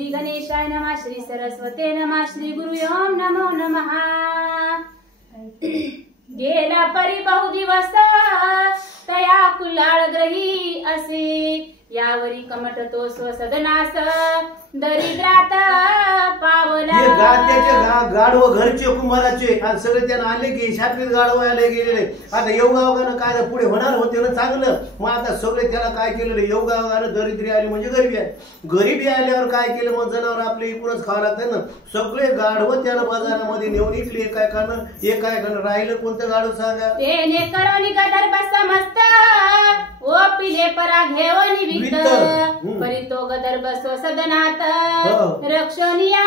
श्री गणेशाय नमः, श्री सरस्वते नमः, श्री गुरुओम नमो नमः। गेला परी बहु दिवस तया कुलाळ ग्रही असे, यावरी कमटतो स्वसदनास दरिद्रात पावला। हे गात्याचे गाढव घरचे कुंभाराचे आणि सगळे त्यांना आले की शापीत गाढव आले गेलेले। आता योगायोगानं काय पुढे होणार होते ना चांगलं, मग आता सगळे त्याला काय केलेलं योगायोगानं दरिद्री आली म्हणजे गरिबी आहे। गरिबी आल्यावर काय केलं मग जनावर आपले इकडूनच खावं लागतं ना, सगळे गाढव त्याला बाजारामध्ये नेऊन इकले। काय खाणं राहिलं कोणतं गाढव सांगा? तेने करोनी गदर बस मस्त ओ पिले परा घेवनी वित, परी तो गदर बसो सदनात रक्षणिया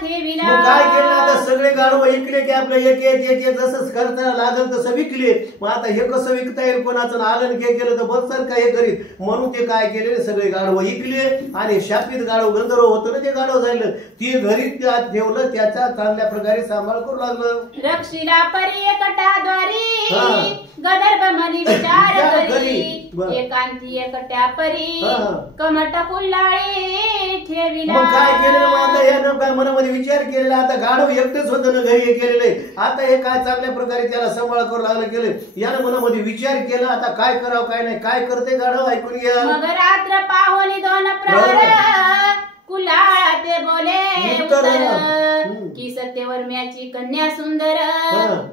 ठेविला। मग काय केलं आता सगळे गाढव विकले की आपलं एक एक एक जसं खर्चाला लागल तसं विकले। मग आता हे कसं विकता येईल, कोणाचं आलन घे केलं तर बसतात काय करीत, म्हणून ते काय केले सगळे गाढव विकले आणि शापित गाढव गंधर्व होतं ना ते गाढव झालं, ते घरी ठेवलं, त्याचा चांगल्या प्रकारे सांभाळ करू लागलं। रक्षिला परी एकटाद्वारी गदर्भ मनी विचार करी, एकांती एकट्या परी कमट कुल्लाळी ठेविला। मग काय केलेलं मग आता यानं काय मनामध्ये विचार केलेला, आता गाढव एकटेच होतं ना घरी केलेले, आता हे काय चांगल्या प्रकारे त्याला सांभाळ करू लागलं केलं। यानं मनामध्ये विचार केला आता काय करावं काय नाही, काय करते गाढव ऐकून घ्या। मग रात्र पाहुणी दोन प्रहर कुलाळा ते बोले उत्तर, की सत्यवर्म्याची कन्या सुंदर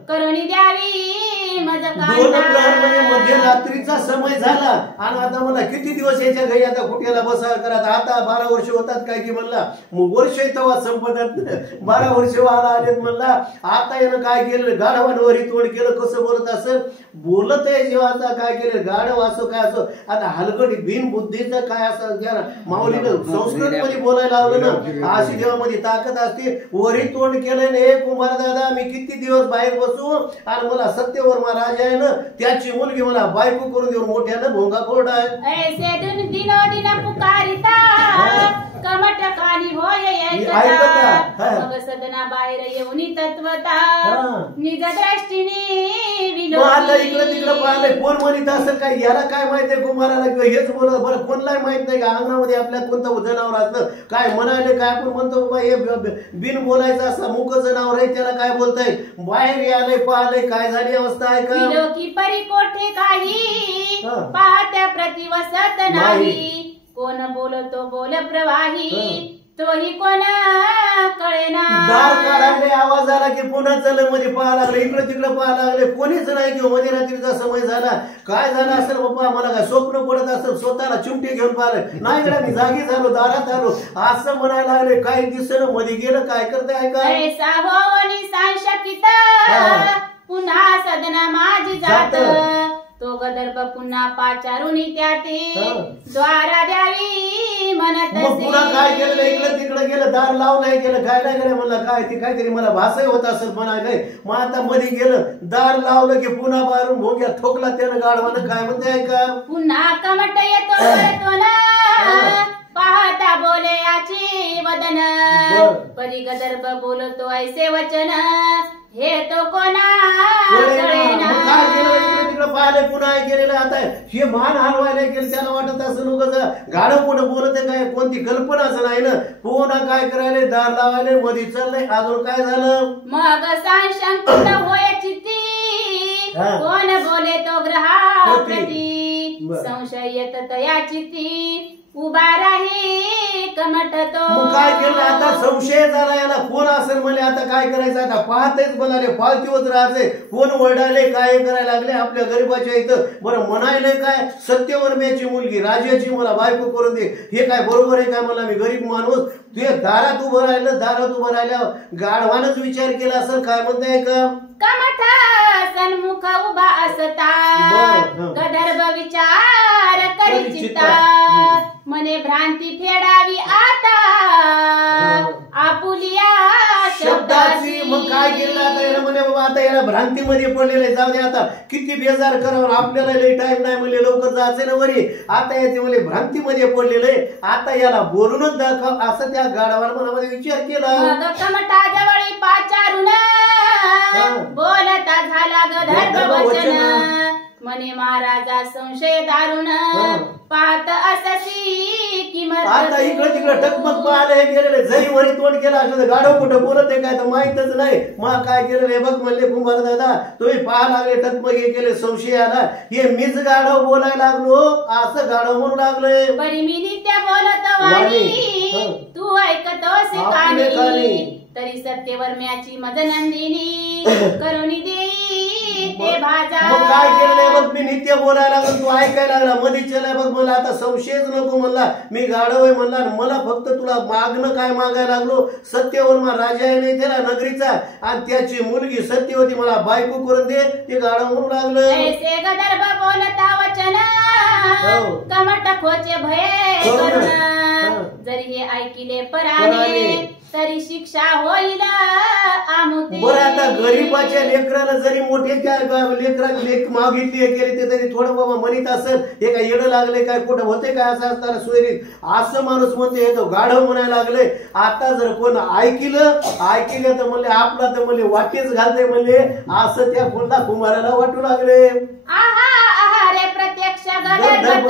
करुणी द्यावी मज दोन प्रहर म्हणजे मध्यरात्रीचा समय झाला आणि आता मला किती दिवस याच्या घरी आता कुठेला बसा करत, आता 12 वर्ष होतात काय की म्हणला, मग वर्ष तेव्हा संपतात 12 वर्ष व्हायला आलेत म्हणला। आता यानं काय केलं गाढवांवरही तोड केलं, कसं बोलत असं बोलत आहे जेव्हा आता काय केलं गाढव असो काय असो, आता हलगडी बिन बुद्धीचं काय असं ज्या माऊलीनं संस्कृत मध्ये बोलायला लावलं ना, अशी देवामध्ये ताकद असते। वरी तोंड केलं ना, कुमार दादा मी किती दिवस बाहेर बसू आणि मला सत्यवर्मा राजा आहे ना त्याची मुलगी मला बायको करून देऊन मोठ्यानं भोंगा फोड आहे। ऐसे दिनो पुकारिता कमट कानी होय ऐकता, मग सदना बाहेर येऊन तत्वता निज दृष्टीने विलो। आता इकडं तिकडं पाहिलंय, कोण म्हणत असेल काय, याला काय माहित आहे कुमाराला किंवा हेच बोलत, बरं कोणलाही माहित नाही का अंगणामध्ये आपल्या कोणतं जनावर असतं काय म्हणाले, काय आपण म्हणतो बाबा हे बिन बोलायचं असं मुक जनावर आहे त्याला काय बोलताय, बाहेर आलंय पाहिलंय काय झाली अवस्था आहे का। की परी कोठे काही पाहत्या प्रतिवसत नाही, कोण बोलतो बोल प्रवाही तोही कोण कळेना। दार काढायला आवाज आला की पुन्हा चल मध्ये पाहा लागले, इकडे तिकडे पाहा लागले, कोणीच नाही किंवा मध्ये रात्रीचा समय झाला, काय झालं असेल बाबा मला काय स्वप्न पडत असेल, स्वतःला चिमटे घेऊन पाहिलं नाही गड्या मी जागी झालो दारात आलो असं म्हणायला लागले, काही दिसलं मध्ये गेलं काय करताय काय पुन्हा सदना माझी जात, तो गदर्भ पुन्हा पाचारुनी त्याते द्वारा द्यावी म्हणत मग पुन्हा काय केलं इकडे तिकडे गेलं, दार लावलंय गेलं काय नाही गेलं म्हणलं काय ते काहीतरी मला भाषाही होत असेल म्हणाय, मग आता मध्ये गेलं दार लावलं की पुन्हा बाहेरून भोग्या ठोकला त्यानं गाढवानं काय म्हणते ऐका, पुन्हा कमट येतो ना पाहता बोले याची वदन, परी गदर्भ बोलतो ऐसे वचन हे तो कोणा काय केलं इकडे तिकडे पाहिले पुन्हा गेलेलं, आता हे मान हलवायला गेलं त्याला वाटत असं लोक गाढव कोण बोलत आहे काय कोणती कल्पनाच नाही ना, पुन्हा काय करायला दार लावायला मध्ये चाललंय, अजून काय झालं मग सांशंकित होय चित्ती कोण बोले तो ग्रहाप्रती, संशय येत तया चित्ती उभा राही कमट तो। मग काय केलं आता संशय झाला याला कोण असेल म्हणे, आता काय करायचं आता पाहतेच म्हणाले पालतीवच राहायचे, कोण ओरडाले काय करायला लागले आपल्या गरीबाच्या इथं, बरं म्हणायले काय सत्यवर्म्याची मुलगी राजाची मला बायको करून दे, हे काय बरोबर आहे काय मला मी गरीब माणूस, ते दारात उभं राहिलं, दारात उभं राहिल्या गाढवानच विचार केला असेल काय म्हणताय का, कमठ सन्मुख उभा असता गदर्भ विचार करीचिता, मने भ्रांती फेडावी आता आपुलिया शब्दाची। मग काय केलं आता याला म्हणे बाबा आता याला भ्रांतीमध्ये पडलेलं जाऊ दे, आता किती बेजार करावं आपल्याला लई टाइम नाही म्हणले लवकर जायचं ना वरी, आता याचे म्हणजे भ्रांतीमध्ये पडलेलं आहे, आता याला बोलूनच दाखव असं त्या गाढवाला मनामध्ये विचार केला। कमठाजवळी पाचारून बोलता झाला गदर्भ वचन, म्हणे महाराजा संशय दारुण पाहत अससी किंमत आता इकडे तिकडे टकमक पाहायला हे गेलेले जरी वरी तोंड केला असलं तर गाढव कुठं बोलत आहे काय तर माहितच नाही. मग काय केलं रे बघ म्हणले कुंभार दादा तुम्ही पाहा लागले टकमक हे केले संशय आला हे मीच गाढव बोलायला लागलो असं गाढव म्हणू लागले. बरी मी नित्य बोलत वाणी तू ऐकतोस कानी तरी सत्यवर्म्याची मदनंदिनी करुणी देई ते भाजा. मग काय केलं बघ मी नित्य बोलायला लागलो तू ऐकायला लागला मध्ये चला बघ मला आता संशयच नको म्हणला मी गाढव आहे म्हणला मला फक्त तुला मागणं काय मागायला लागलो सत्यवर्मा राजा आहे नाही त्याला नगरीचा आणि त्याची मुलगी सत्यवती मला बायको करून दे ते गाढव म्हणू लागलं. ऐसे गदर्भ बोलता वचन कमट खोचे भये करुण जरी हे ऐकिले पराने तरी शिक्षा होईल आमुते. बरं आता गरीबाच्या लेकराला जरी मोठे लेकराला लेख मागितली केली ते तरी थोडं बाबा म्हणत असेल हे काय येडं लागले काय कुठं होते काय असं असताना सोयरीत असं माणूस म्हणते हे तो गाढव म्हणायला लागले. आता जर कोण ऐकलं तर म्हणले आपला तर म्हणले वाटेच घालते म्हणले असं त्या कोणला कुमाराला वाटू लागले. आहा रे प्रत्यक्ष गदर्भ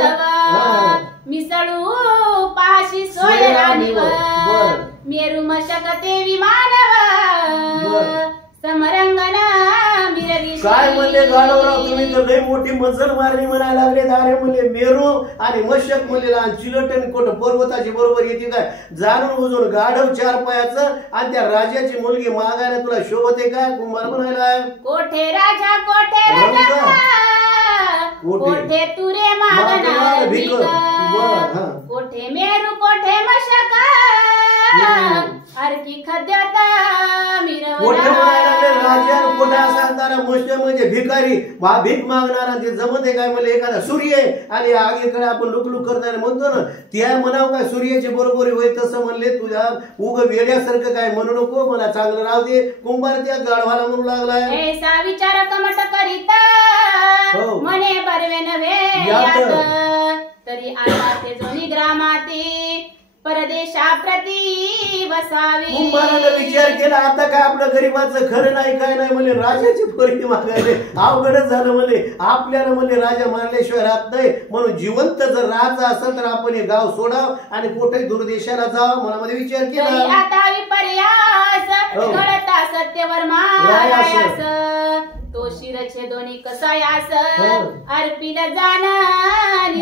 मिसळू पाशी सोय राणीवर मेरू मशकते विमानव समरंगन मिरवी. काय म्हणले गाढवराव तुम्ही तर लई मोठी मजल मारली म्हणायला लागले. अरे म्हणले मेरू आणि मशक म्हणले आणि चिलटण कोट पर्वताची बरोबर येते काय जाणून बुजून गाढव 4 पायाचं आणि त्या राजाची मुलगी मागायला तुला शोभते काय कुंभार म्हणायला. कोठे राजा कोठे तुरे मागणार भीक कोठे मेरू कोठे मशक हरकी खद्यात कोठे म्हणायला लागले राजा कोठे असणारा मशक म्हणजे भिकारी भीक मागणारा ते जमते काय म्हणले एखादा सूर्य आणि आगीकडे आपण लुकलुक करताना म्हणतो ना त्या म्हणाव काय सूर्याची बरोबरी होय तसं म्हणले तुझ्या उग वेड्यासारखं काय म्हणू नको मला चांगलं राहू दे. कुंभार त्या गाढवाला म्हणू लागलाय ऐसा विचार कमट करीता मने बरवे नव्हे तरी आता ते जोनी ग्रामाती परदेशाप्रती वसावी. कुंभारानं विचार केला आता काय आपलं गरीबाचं खरं नाही काय नाही म्हणले राजाची पोरगी मागायले अवघडच झालं म्हणले आपल्याला म्हणले राजा मारल्याशिवाय राहत नाही म्हणून जिवंत जर राहायचं असेल तर आपण हे गाव सोडाव आणि कुठे दूरदेशाला जावं मनामध्ये विचार केला. आता विपर्यास कळता सत्यवर्मा तो शिरछे दोन्ही कसायास अर्पिल जाना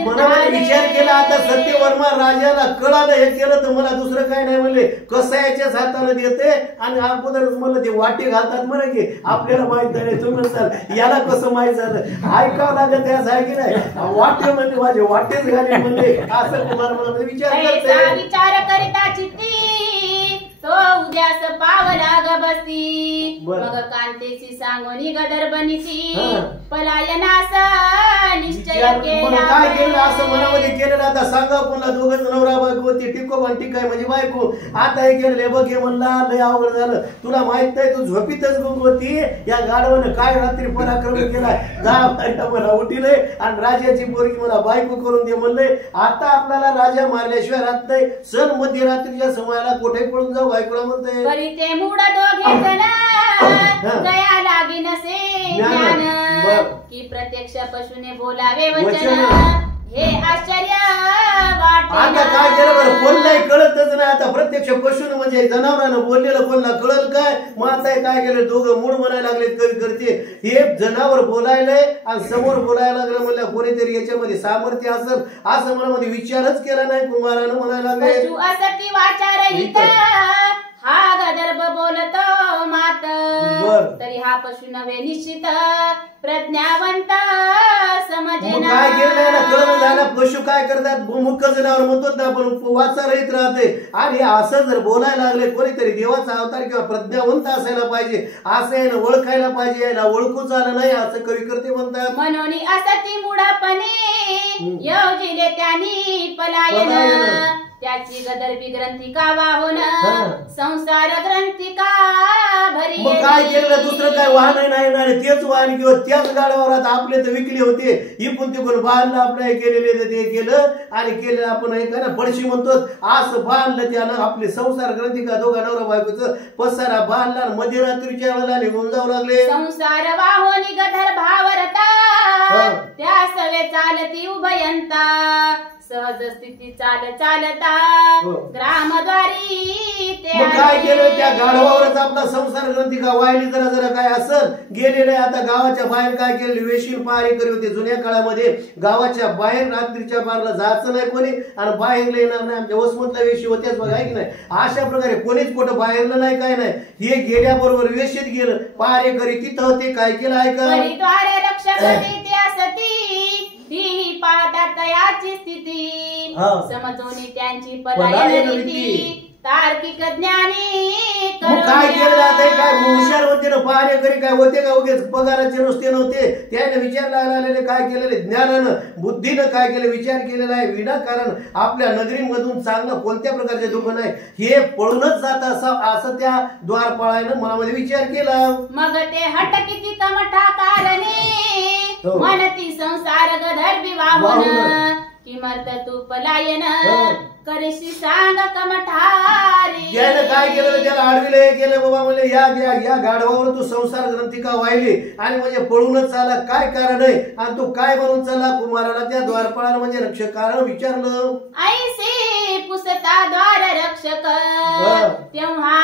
मनामध्ये विचार केला आता सत्यवर्मा राजाला कळालं हे केलं तर मला दुसरं काय नाही म्हणले कसायाच्याच हाताला देते आणि अगोदरच मला ते वाटे घालतात म्हणा की आपल्याला माहित नाही तुम्ही म्हणताल याला कसं माहित झालं ऐकावं लागत त्याच आहे की नाही वाटे म्हणजे माझे वाटेच घाले म्हणले असं तुम्हाला मनामध्ये विचार करते. विचार करिता चित्ती तो उद्यास पावला ग बसती मग कांतेची सांगोनी गदर्भनीची पलायनास निश्चय केला. काय केलं असं मनामध्ये केलं आता सांगा पुन्हा दोघं नवरा बायको ती टिकोबान टिकाय म्हणजे बायको आता हे केलं बघ हे म्हणला लय अवघड झालं तुला माहित नाही तू झोपीतच गुंग होती या गाढवानं काय रात्री पराक्रम केलाय 10 बायका मला उठिले आणि राजाची पोरगी मला बायको करून दे म्हणले. आता आपल्याला राजा मारल्याशिवाय राहत नाही सण मध्यरात्रीच्या समयाला कोठे पळून जाऊ बायकोला म्हणते बरी ते मूड दोघे जण गया लागी नसे ज्ञान की प्रत्यक्ष पशुने बोलावे वचन हे आश्चर्य वाटते. आता काय केलं बरं कोणलाही कळतच नाही आता प्रत्यक्ष पशुन म्हणजे जनावरानं बोललेलं कोणला कळल काय मग आता काय केलं दोघं मूळ म्हणायला लागले कवी करते हे जनावर बोलायलंय आणि समोर बोलायला लागलं म्हणलं कोणीतरी याच्यामध्ये सामर्थ्य असेल असं मनामध्ये विचारच केला नाही कुमारानं म्हणायला लागले. पशु असती वाचार हा गदर्भ बोलतो मात तरी हा पशु नव्हे निश्चित प्रज्ञावंत समजेना. काय केलं कळलं झालं पशु काय करतात भूमुख जनावर म्हणतो ना आपण वाचा रहित राहते आणि असं जर बोलायला लागले कोणीतरी देवाचा अवतार किंवा प्रज्ञावंत असायला पाहिजे असं याला ओळखायला पाहिजे याला ओळखूच आलं नाही असं कवी करते म्हणतात. म्हणून असती मुडापणे योजिले त्यांनी पलायन त्याची गदर्भी ग्रंथी का वाहून संसार ग्रंथी का भरी. मग काय केलं दुसरं काय वाहन नाही तेच वाहन किंवा त्याच गाड्यावर आता आपले तर विकले होते इकून तिकून बांधलं आपलं केलेले ते केलं आणि केलं आपण हे काय ना पडशी म्हणतो असं बांधलं त्यानं आपले संसार ग्रंथी का दोघा नवरा बायकोचं पसारा बांधला मध्यरात्रीच्या वेळेला निघून जाऊ लागले. संसार वाहोनी गधर भावरता त्या सवे चालती उभयंता सहज स्थिती चालता ग्रामद्वारी ते. मग काय केलं त्या गाढवावरच आपला संसार ग्रंथी का वाहिली जरा जरा काय असं गेलेलं आहे. आता गावाच्या बाहेर काय केलं वेशील पहारी करी होते जुन्या काळामध्ये गावाच्या बाहेर रात्रीच्या पारला जायचं नाही कोणी आणि बाहेरला येणार नाही. आमच्या वसमतला वेशी होत्याच बघा की नाही. अशा प्रकारे कोणीच कुठं बाहेरलं नाही काय नाही. हे गेल्याबरोबर वेशीत गेलं पहारे करी तिथं होते काय केलं ऐका रक्षक ती पाहतात याची स्थिती समजून त्यांची पलायन रीती तार्किक ज्ञानी. मग काय केलं जाते काय हुशार होते ना पहारेकरी काय होते का उगेच पगाराचे नुसते नव्हते. त्याने विचार लागलेले काय केलेले ज्ञानानं बुद्धीनं काय केलं विचार केलेला आहे विनाकारण आपल्या नगरीमधून चांगलं कोणत्या प्रकारचे दुःख नाही हे पळूनच जात असं त्या द्वारपाळानं मनामध्ये विचार केला. मग ते हट किती कमठा कारणे मनती संसार गधर्भी वाहून किमर्थ तू पलायन करशी सांग कमठारी. त्यानं काय केलं त्याला आडविले केलं बाबा म्हणजे या गाढवावर तू संसार ग्रंथी का वाहिली आणि म्हणजे पळूनच चाला काय कारण आहे आणि तू काय म्हणून चालला. कुमाराला त्या द्वारपाळानं म्हणजे रक्षकानं विचारलं ऐसे पुसता द्वार रक्षक तेव्हा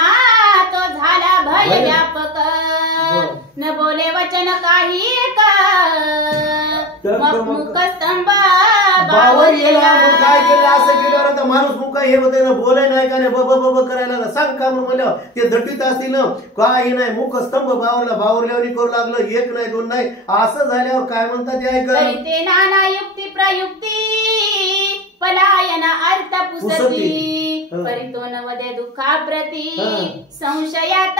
तो झाला भय व्यापक न बोले वचन काही मुख स्तंभ बावर गेला. मग काय केलं असं केल्यावर आता माणूस मुका हे होते ना बोलाय नाही का नाही बब करायला सांग का म्हणलं ते दटीत असतील काही नाही मुख स्तंभ बावरल्यावर करू लागलं एक नाही दोन नाही असं झाल्यावर काय म्हणतात ते ऐका ते नाना युक्ती प्रयुक्ती पलायन अर्थ पुसती परितो नवदे दुःखाप्रती संशयात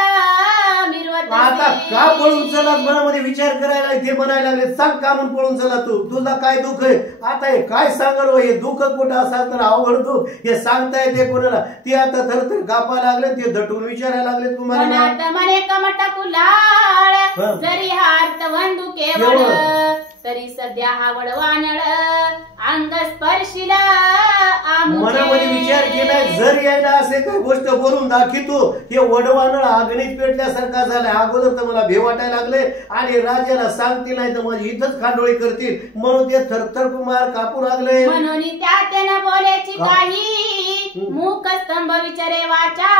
आता का पळून चला मनामध्ये विचार करायला ते म्हणायला लागले सांग का म्हणून पळून चला तुझा काय दुःख आहे. आता हे काय सांगाल हे दुःख कुठं असाल तर अवघड दुःख हे सांगता येते कोणाला. ते आता थरथर कापा लागले ते दटून विचारायला लागले तुम्हाला म्हणे कमट कुलाळ जरी हा अर्थ वंदू केवळ तरी सध्या हा वडवानळ अंग स्पर्शिला. मनामध्ये विचार केलाय जर यायला असे काही गोष्ट बोलून दाखवतो हे वडवानळ आगणीत पेटल्यासारखा झालाय. अगोदर तर मला भेव वाटायला लागले आणि राजाला सांगतील नाही तर माझी इथंच खांडोळी करतील म्हणून ते थरथर कुमार कापू लागले. म्हणून त्याने बोलायची काही मुख स्तंभ विचारे वाचा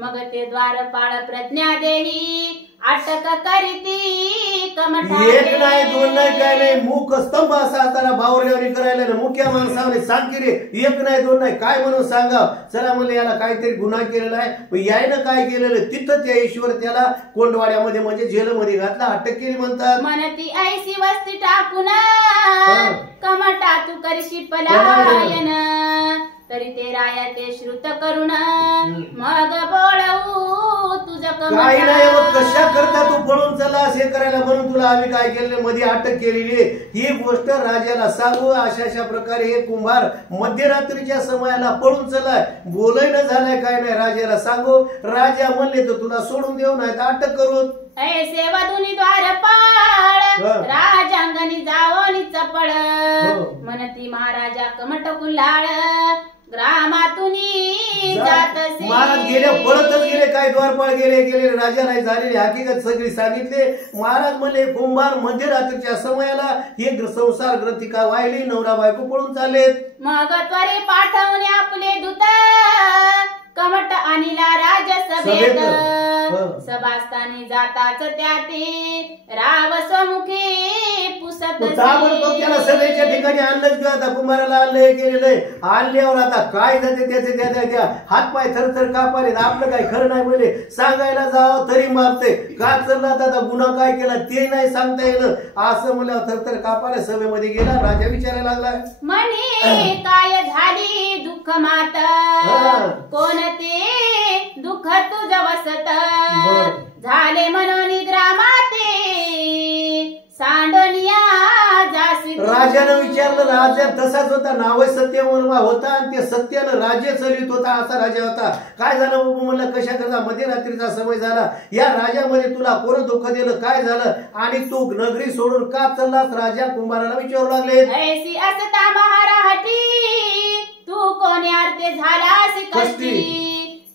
मग ते द्वारपाळ प्रज्ञा देही अटक करीती कमठा. एक नाही दोन नाही काय नाही मुख स्तंभ असा असताना बावरल्यावर करायला ना मुख्या माणसाने सांग की रे एक नाही दोन नाही काय म्हणून सांगा. चला म्हणलं याला काहीतरी गुन्हा केलेला आहे. यायनं काय केलेलं तिथं त्या ईश्वर त्याला कोंडवाड्यामध्ये म्हणजे जेलमध्ये घातला अटक केली म्हणतात. म्हणती ऐसी वस्ती टाकून कमटा तू करशी पलायन तरी ते राया ते श्रुत करून मग बोलवू तुझं काही नाही. मग कशा करता तू पळून चला असे करायला म्हणून तुला आम्ही काय केलेलं मध्ये अटक केलेली ही गोष्ट राजाला सांगू. अशा प्रकारे हे कुंभार मध्यरात्रीच्या समयाला पळून चलाय बोलय न झालाय काय नाही राजाला सांगू. राजा म्हणले तर तुला सोडून देऊ नाही तर अटक करू. ऐसे वधुनी द्वारपाळ राजांगणी जावोनी चपळ म्हणती महाराजा कमट कुल्हाळ ग्रामातून जात असे. महाराज गेले पळतच गेले काय द्वारपाळ गेले राजा नाही झालेली हकीकत सगळी सांगितले. महाराज म्हणले कुंभार मध्यरात्रीच्या समयाला हे संसार ग्रंथिका वाहिली नवरा बायको पळून चाललेत. मग त्वरे पाठवणे आपले दूत कमट आणिला राजसभेत सभास्थानी जाताच त्याते राव स्वमुखी पुसत त्याला सभेच्या ठिकाणी आणलंच का आता कुंभाराला आणलंय केलेलंय. आणल्यावर आता काय जाते त्याचे त्या हातपाय थरथर कापाले आपलं काय खरं नाही बोले सांगायला जावं तरी मारते का चालला आता गुन्हा काय केला ते नाही सांगता येणं असं म्हणल्यावर थरथर कापाले सभेमध्ये गेला. राजा विचारायला लागला म्हणे काय झाली दुःख मात कोणते दुःख तुझ वसत झाले म्हणून ग्रामाते सांडोनिया जासी. राजानं विचारलं, राजा तसाच होता, नाव सत्यवर्मा होता आणि ते सत्यानं राज्य चालवित होता, असा राजा होता. काय झालं बाबा म्हणलं, कशा करता, मध्यरात्रीचा समय झाला, या राजामध्ये तुला कोण दुःख दिलं, काय झालं आणि तू नगरी सोडून का चाललास, राजा कुंभाराला विचारू लागले. ऐसी असता महाराहटी तू कोणी अर्थे झालास कष्टी,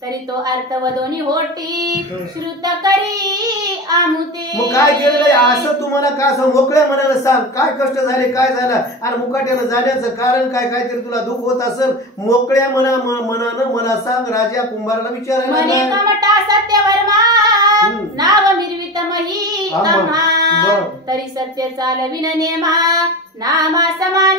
तरी तो अर्थ वदोनी होटी श्रुत करी आमुते. मग काय केलेलं असं तुम्हाला का असं मोकळ्या मनानं सांग, काय कष्ट झाले, काय झालं आणि मुकाट्यानं जाण्याचं कारण काय, काहीतरी तुला दुःख होत असेल, मोकळ्या मनानं मला सांग. राजा कुंभाराला विचारायला मने कमटा सत्यवर्मा नाव मिरवित मही आम्हा, तरी सत्य चालविन नेमा नामा समान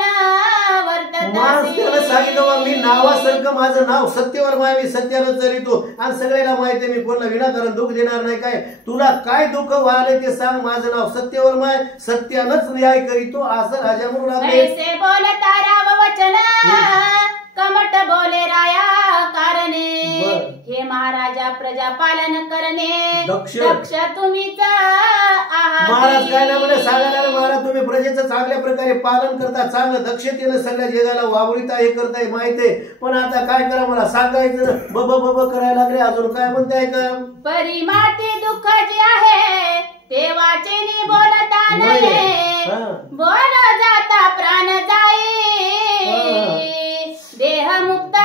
माणूस त्याला सांगितलं, मी नावासारखं माझं नाव सत्यवर्मा आहे, मी सत्यानं चालितो आणि सगळ्याला माहिती आहे मी कोणाला विनाकारण दुःख देणार नाही. काय तुला काय दुःख व्हायला ते सांग, माझं नाव सत्यवर्मा आहे, सत्यानंच न्याय करीतो, असं राजा म्हणून लागले. ऐसे बोलता राव वचन कमट बोले राया कारणे, हे महाराजा प्रजा पालन करणे दक्ष तुम्हीच आहात. महाराज काय ना म्हणे सांगायला, महाराज तुम्ही प्रजेचं चांगल्या प्रकारे पालन करता, चांगलं दक्षतेनं सगळ्या जगाला वावरिता हे करताय माहितीये, पण आता काय करा मला सांगायचं, बब बब करायला लागले. अजून काय म्हणताय का, परी माते दुःख जे आहे ते वाचेनी बोलता नये, बोल जाता प्राण जाई देह मुक्त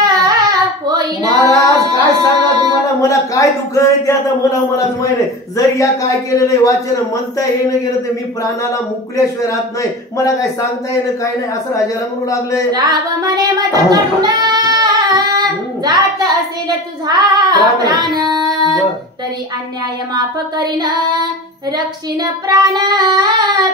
होईना. महाराज काय सांगा तुम्हाला, मला काय दुःख आहे ते आता मलाच माहिती. जर या काय केलेलं वाचन म्हणता येणं गेलं तर मी प्राणाला मुकल्याशिवाय राहत नाही, मला काय सांगता येणं काय नाही, असं राजाला म्हणू लागले. राव म्हणे मज कडून जात असेल तुझा प्राण, तरी अन्याय माफ करीन रक्षिण प्राण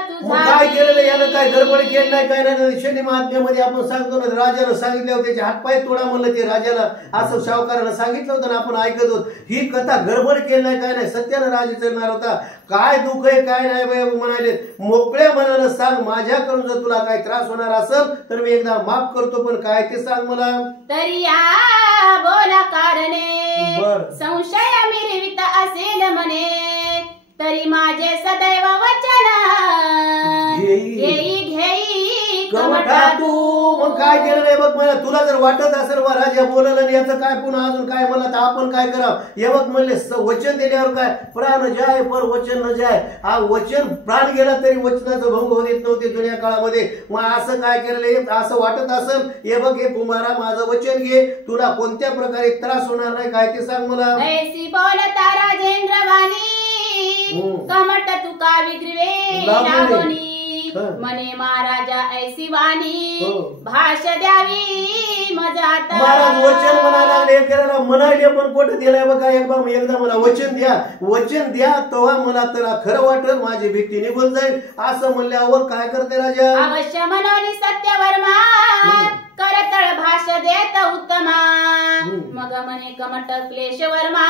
तुझा. काय केलेलं यानं, काय गडबड केली नाही, काय नाही. शनी महात्म्यामध्ये आपण सांगतो ना, राजानं सांगितलं होतं त्याचे हातपाय तोडा म्हणलं, ते राजाला असं सावकारानं सांगितलं होतं ना, आपण ऐकत होत. ही कथा गडबड केली नाही, काय नाही, सत्यानं राजा चालणार होता. काय दुःख आहे काय नाही बाई म्हणाले, मोकळ्या मनानं सांग, माझ्याकडून जर तुला काही त्रास होणार असेल तर मी एकदा माफ करतो, पण काय ते सांग मला. तरी बोला कारणे संशय मिरवित असेल म्हणे, तरी माझे सदैव वचन घेई कमठा तू. मग काय केलं नाही बघ, मला तुला जर वाटत असेल वा राजा बोललं नाही याचं काय पुन्हा अजून काय मला, तर आपण काय करावं. हे बघ म्हणले वचन दिल्यावर काय, प्राण जाय पर वचन न जाय. हा वचन प्राण गेला तरी वचनाचं भंग होत येत नव्हते जुन्या काळामध्ये. मग असं काय केलेलं, असं वाटत असेल, हे बघ हे कुंभारा माझं वचन घे, तुला कोणत्या प्रकारे त्रास होणार नाही, काय ते सांग मला. ऐसी बोलता राजेंद्र वाणी कमट तुका विग्रीवे लागोनी, मने महाराजा ऐसी वाणी भाष द्यावी मजात. महाराज वचन म्हणायला लागले, म्हणाले पण कुठं दिलाय बघा, एकदा मला वचन द्या तेव्हा मला तर खरं वाटेल, माझी भीती निघून जाईल. असं म्हणल्यावर काय करते राजा, अवश्य मनोनी सत्यवर्मा करतळ भाष देत उत्तमा, मग मने कमट क्लेश वर्मा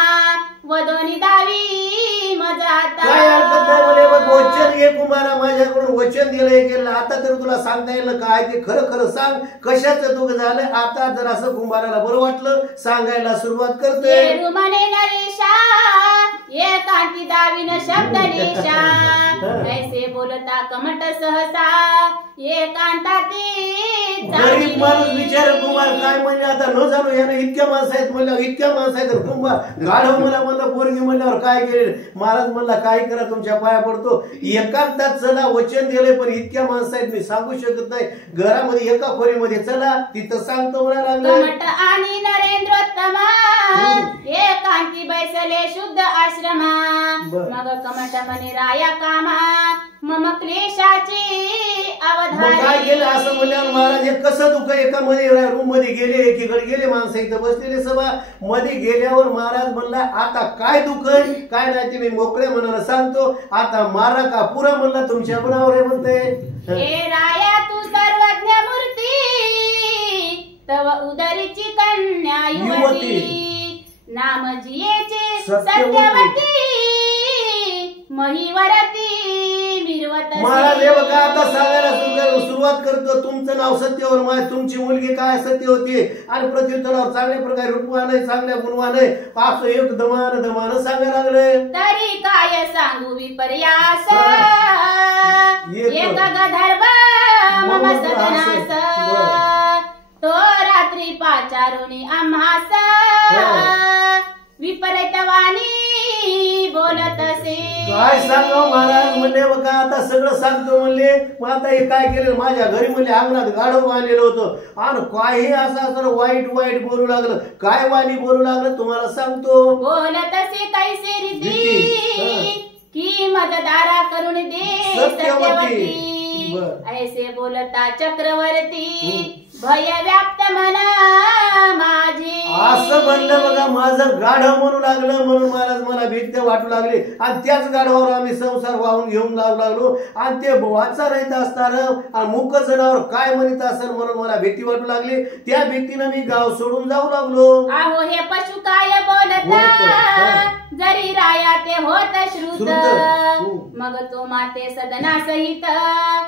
वदोनी दावी मजात. काय अर्थ नाही म्हणे, बघ वचन घे कुमारा, माझ्याकडून वचन दिलंय केलं, आता तर तुला सांगता येईल काय ते खरं खरं सांग, कशाचं दुःख झालं. आता जर असं कुंभाराला बरं वाटलं, सांगायला सुरुवात करते. म्हणे नरेशा एकांती दाविन शब्द लेशा, ऐसे बोलता कमट सहसा एकांताती. गरीब माणूस विचार कुमार काय म्हणजे, आता न जाणू यानं इतक्या माणसं आहेत म्हणल्यावर, इतक्या माणसं आहेत कुंभार गाढव मला म्हणलं, पोरगी म्हणल्यावर काय केले. महाराज म्हणला काय करा तुमच्या पाया पडतो, एकांतात चला, वचन दिले पण इतक्या माणसं आहेत मी सांगू शकत नाही, घरामध्ये एका खोरीमध्ये चला तिथं सांगतो म्हणायला लागलं. कमट आणि नरेंद्रोत्तमा एकांती बैसले शुद्ध आश्रमा, मग कमट म्हणे राया कामा मम क्लेशाची अवधान. काय केलं असं म्हणल्यावर महाराज हे कसं दुःख, एका मध्ये रूम मध्ये गेले, एकीकडे गेले, माणसं इथं बसलेले सभा मध्ये गेल्यावर महाराज म्हणला आता काय दुःख आहे काय नाही ते मी मोकळ्या मनानं सांगतो, आता मारा का पुरा म्हणला तुमच्या मनावर आहे म्हणते. हे राया तू सर्वज्ञ मूर्ती, तव उदरीची कन्या युवती, नाम जियेचे सत्यवती, महिवरती मिरवती महाराज हे बघा आता सांगायला सुरुवात करतो. तुमचं नाव सत्यवर्मा, तुमची मुलगी काय सत्य होती आणि प्रत्युत्तरावर चांगल्या प्रकारे रूपवान आहे, चांगल्या गुणवान आहे, असं एक दमान दमान सांगायला लागले. तरी काय सांगू विपर्यास, एक गधर्व मम सदनास, तो रात्री पाचारुनी आम्हास, विपरीतवाणी बोलत असे. काय सांगाव महाराज म्हणले बघा आता सगळं सांगतो म्हणले. मग आता हे काय केलं, माझ्या घरी म्हणले अंगणात गाढव आलेलं होतं आणि काही असं तर वाईट वाईट बोलू लागलं. काय वाणी बोलू लागलं तुम्हाला सांगतो. बोलत असे कैसे रीती की मतदारा करून दे सत्यवती, ऐसे बोलता चक्रवर्ती भय व्याप्त म्हणा माझी. असं म्हणलं बघा माझं गाढव म्हणू लागलं म्हणून महाराज मला भीती वाटू लागली आणि त्याच गाढवावर आम्ही संसार वाहून घेऊन लागलो आणि ते वाचा राहत असताना मुक जनावर काय म्हणत असेल म्हणून मला भीती वाटू लागली. त्या भीतीनं मी गाव सोडून जाऊ लागलो. आहो हे पशु काय बोलता, जरी राया ते होत श्रुत, मग तो माते सदना सहित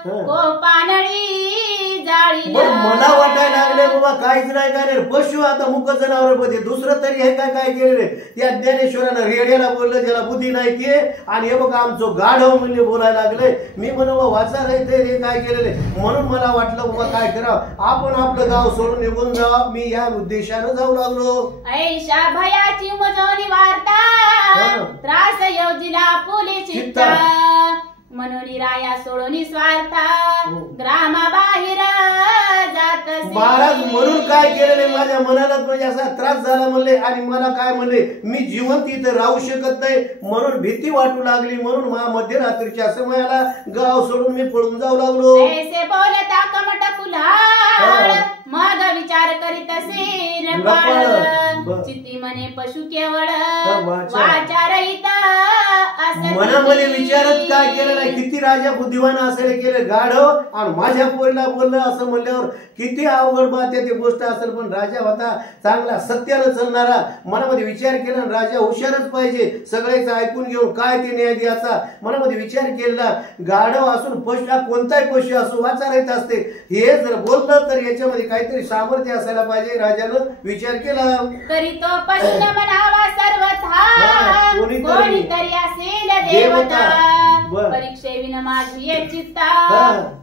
कोपानळी जाळी. मला वाटायला लागले बाबा काहीच नाही काय रे, पशु आता मुक जनावर मध्ये दुसरं तरी हे काय काय केले रे. त्या ज्ञानेश्वरानं रेड्याला बोललं ज्याला बुद्धी नाही ते, आणि हे बघा आमचं गाढव म्हणजे बोलायला लागले. मी म्हणू वाचा राहते हे काय केलेले म्हणून मला वाटलं बाबा काय करावं, आपण आपलं गाव सोडून निघून जावं. मी या उद्देशानं जाऊ लागलो. ऐशा भयाची मुजोनी वार्ता, त्रास योजिला पोलीस चित्ता, म्हणून राया सोडून स्वार्था ग्रामाबाहेर जात असे. महाराज म्हणून काय केलेले माझ्या मनाला म्हणजे असा त्रास झाला म्हणले आणि मला काय म्हणले मी जिवंत इथं राहू शकत नाही म्हणून भीती वाटू लागली. म्हणून मध्यरात्रीच्या समयाला गाव सोडून मी पळून जाऊ लागलो. ऐसे बोलता कमट फुलाळ, मग विचार करीत असे रंपाळ, चित्ती मने पशु केवळ वाचा रहित असं. मनामध्ये विचारत काय केलं नाही, किती राजा बुद्धिवान असेल केलं गाढव आणि माझ्या पोरीला बोललं असं म्हणल्यावर किती अवघड बात आहे ती गोष्ट असेल. पण राजा होता चांगला सत्यानं चालणारा, मनामध्ये विचार केला राजा हुशारच पाहिजे सगळ्याचं ऐकून घेऊन काय ते न्याय द्यायचा मनामध्ये विचार केला. गाढव असून पशु कोणताही पशु असो वाचा राहत असते, हे जर बोललं तर याच्यामध्ये काहीतरी सामर्थ्य असायला पाहिजे. राजानं विचार केला. तरी तो पशु न म्हणावा सर्वथा, कोणीतरी असेल देवता, परीक्षेविन माझी चित्ता,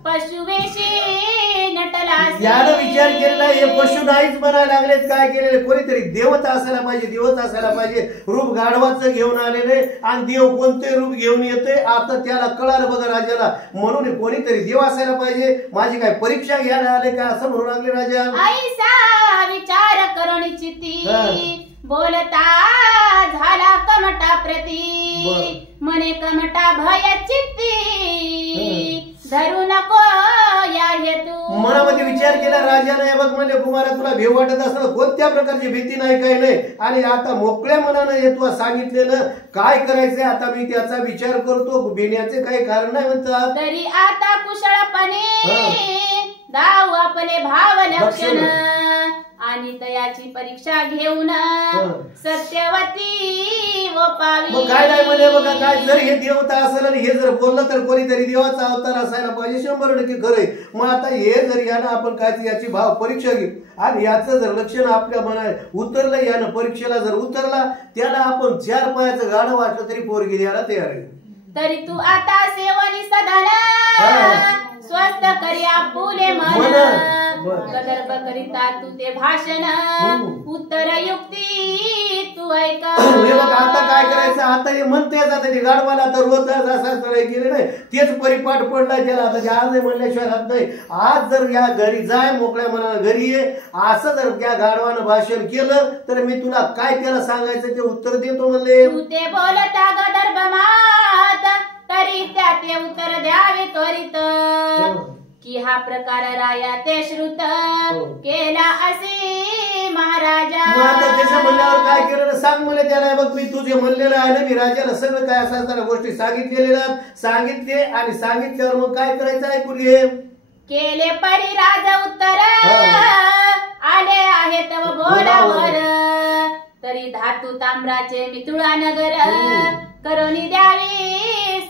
पशुवेशी नटला. यानं विचार केला हे पशु नाहीच म्हणायला लागलेत, काय केलेले कोणीतरी देवता असायला पाहिजे, देवता असायला पाहिजे. रूप गाढवाचं घेऊन आलेले आणि देव कोणते रूप घेऊन येते आता त्याला कळालं बघा राजाला, म्हणून कोणीतरी देव असायला पाहिजे. माझी काय परीक्षा घ्यायला आले का असं म्हणू लागले राजा. ऐसा विचार करून चित्ती बोलता झाला कमटा प्रती, मने कमटा भय चित्ती धरू नको या हेतू. मनामध्ये विचार केला राजाने, बघ म्हणले कुमारा तुला भेव वाटत असलं कोणत्या प्रकारची भीती नाही काही नाही आणि आता मोकळ्या मनानं हे तुला सांगितलेलं काय करायचंय आता मी त्याचा विचार करतो, भिण्याचे काही कारण नाही म्हणतात. तरी आता कुशळपणे दाव आपले भाव लक्षण आणि तयाची परीक्षा घेऊन सत्यवती व पावी. मग काय नाही म्हणे बघा काय जर हे देवता असेल आणि हे जर बोललं तर कोणीतरी देवाचा अवतार असायला पाहिजे 100% खरंय. मग आता हे जर यानं आपण काय याची भाव परीक्षा घेऊ आणि याचं जर लक्षण आपल्या मनात उतरलं, यानं परीक्षेला जर उतरला त्याला आपण 4 पायाचं गाणं वाटलं तरी पोरगी द्यायला तयार आहे. तरी तू आता सेवनी सदाना स्वस्त करिया फुले मन, गदर्भ करिता तू ते भाषण उत्तर युक्ती तू ऐक. आता काय करायचं आता हे म्हणते जाते ते गाढवाला आता रोज असं गेले नाही तेच परिपाठ पडला त्याला. आता आज म्हणल्याशिवाय राहत नाही. आज जर या घरी जाय मोकळ्या मनानं घरी ये असं जर त्या गाढवानं भाषण केलं तर मी तुला काय त्याला सांगायचं ते उत्तर देतो म्हणले. तू ते बोलता गदर्भ मात तरी त्या ते उत्तर द्यावे त्वरित, की हा प्रकार राया ते श्रुत केला असे महाराजा. आता त्याच्या म्हणल्यावर काय केलं सांग मला त्याला. बघ मी तुझे म्हणलेलं आहे ना, मी राजाला सगळं काय असं गोष्टी सांगितलेल्या सांगितले आणि सांगितल्यावर मग काय करायचं ऐकून घे. केले परी राजा उत्तर आले आहे तव बोलावर, तरी धातू ताम्राचे मितुळा नगर करुणी द्यावी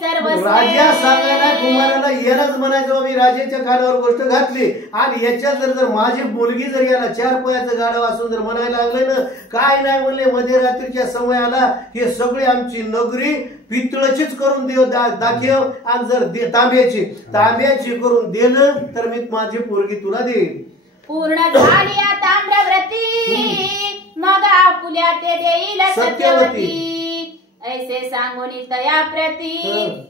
सर्वस्व राजा सांगायला कुमाराला यालाच म्हणायचं मी राजाच्या गाडावर गोष्ट घातली आणि याच्यात जर माझी मुलगी जर याला 4 पायाचं गाडव असून जर म्हणायला लागले ना काय नाही म्हणले मध्यरात्रीच्या समयाला हे सगळे आमची नगरी पितळचीच करून देव दाखव आणि जर तांब्याची करून दिलं तर मी माझी पोरगी तुला देईन. पूर्ण झाली ताम्रव्रती मग आपुल्या ते देईल सत्यवती ऐसे सांगोनी तया प्रती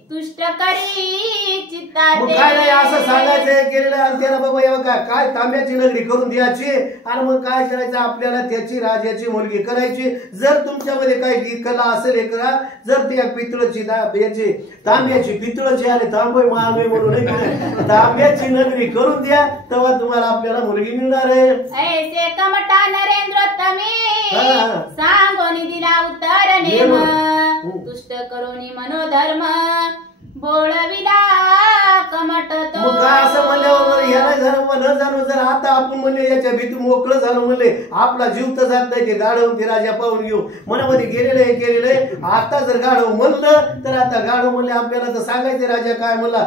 तुष्ट करी चित्ता काय नाही असं सांगायचं केलेलं आणि त्याला बाबा एवढा काय तांब्याची नगरी करून द्यायची आणि मग काय करायचं आपल्याला त्याची राजाची मुलगी करायची. जर तुमच्यामध्ये काही कला असेल एका जर त्या पितळची याची तांब्याची पितळची आले तांबे महागे म्हणून तांब्याची नगरी करून द्या तेव्हा तुम्हाला आपल्याला मुलगी मिळणार आहे. ऐसे कमटा नरेंद्रोत्तमी सांगोनी दिला उत्तर नेम तुष्ट करोनी मनोधर्म बोळविला कमट तो. मग काय असं म्हणल्यावर याला झालं न जाणू जर आता आपण म्हणले याच्या भीतून मोकळं झालं म्हणले आपला जीव तर जात नाही ते गाढव ते राजा पाहून घेऊ मनामध्ये गेलेले आता जर गाढव म्हणलं तर आता गाढव म्हणले आपल्याला तर सांगायचे राजा काय म्हणला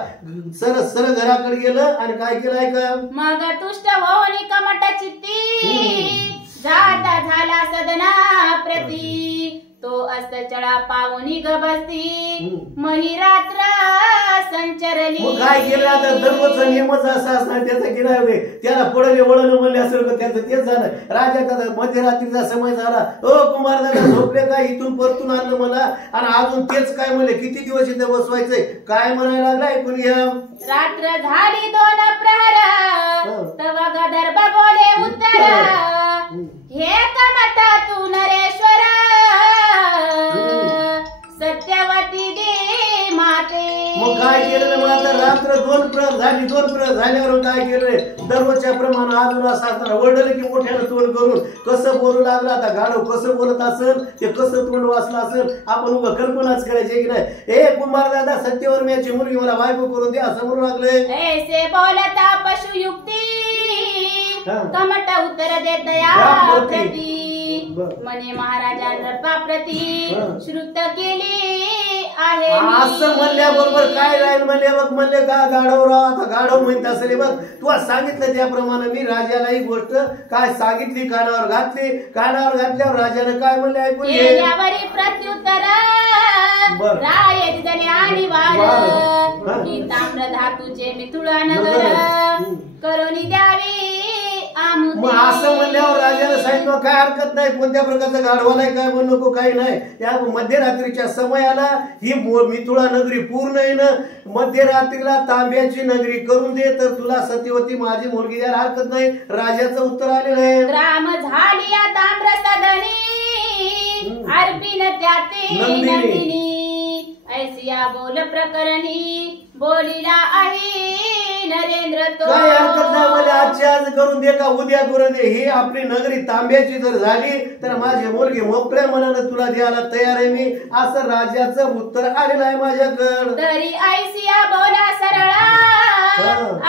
सरळ घराकडे गेलं आणि काय केलं ऐका मग तुष्ट होऊनी कमट चित्ती जाता झाला सदना प्रती तो अस्त चळा पावनी गबसती मही रात्र संचरली. मग काय केलं आता दररोजचा नियमच असा असणार त्याचा किनारे त्याला पडले वळण म्हणले असेल त्याचं तेच झालं. राजा मध्यरात्रीचा समय झाला कुमार दादा झोपले काय इथून परतून आणलं मला आणि अजून तेच काय म्हणले किती दिवस इथं बसवायचंय काय म्हणायला लागला ऐकून घ्या. रात्र झाली 2 प्रहर तव गदर्भ बोले उत्तर हे कमटा तू नरेश्वर सत्यवती दे माते. मग काय केलं मग आता रात्र 2 प्रहर झाल्यावर काय केलं दररोजच्या प्रमाणे अजून असं असताना वडलं की मोठ्यानं तोंड करून कसं बोलू लागलं आता गाढव कसं बोलत असेल ते कसं तोंड वाचलं असेल आपण उभं कल्पनाच करायची की नाही. ए कुमार दादा सत्यवर्म्याची मुलगी मला बायको करून दे असं म्हणू लागले. ऐसे बोलता पशुयुक्ती कमट उत्तर देत या प्रती मने महाराजा नृपाप्रती श्रुत केली आहे. असं म्हणल्याबरोबर काय राहील म्हणले बघ म्हणले का गाढवराव आता गाढव म्हणत असेल बघ तू सांगितलं त्याप्रमाणे मी राजाला ही गोष्ट काय सांगितली कानावर घातल्यावर राजाने काय म्हणले ऐकून घे प्रत्युत्तर राय जने आणि वार ही ताम्र धातूचे मिथुळा नगर करोनी द्यावी. मग असं म्हणल्यावर राजाने सांगितलं काय हरकत नाही कोणत्या प्रकारचा गाढवा नाही काय म्हणू नको काही नाही. त्या मध्यरात्रीच्या समयाला ही मिथुळा नगरी पूर्ण येणं मध्यरात्रीला तांब्याची नगरी करून दे तर तुला सत्यवती माझी मुलगी द्यायला हरकत नाही. राजाचं उत्तर आलेलं आहे. ग्राम झाली या ताम्र सदनी अर्पिन त्याते नंदिनी ऐसिया बोल प्रकरणी बोलिला आहे नरेंद्र तो. काय हरकत नाही मला आजच्या आज करून दे का उद्या करून दे ही आपली नगरी तांब्याची जर झाली तर माझी मुलगी मोकळ्या मनानं तुला द्यायला तयार आहे मी असं राजाचं उत्तर आलेलं आहे माझ्याकडं. तरी ऐसिया बोला सरळा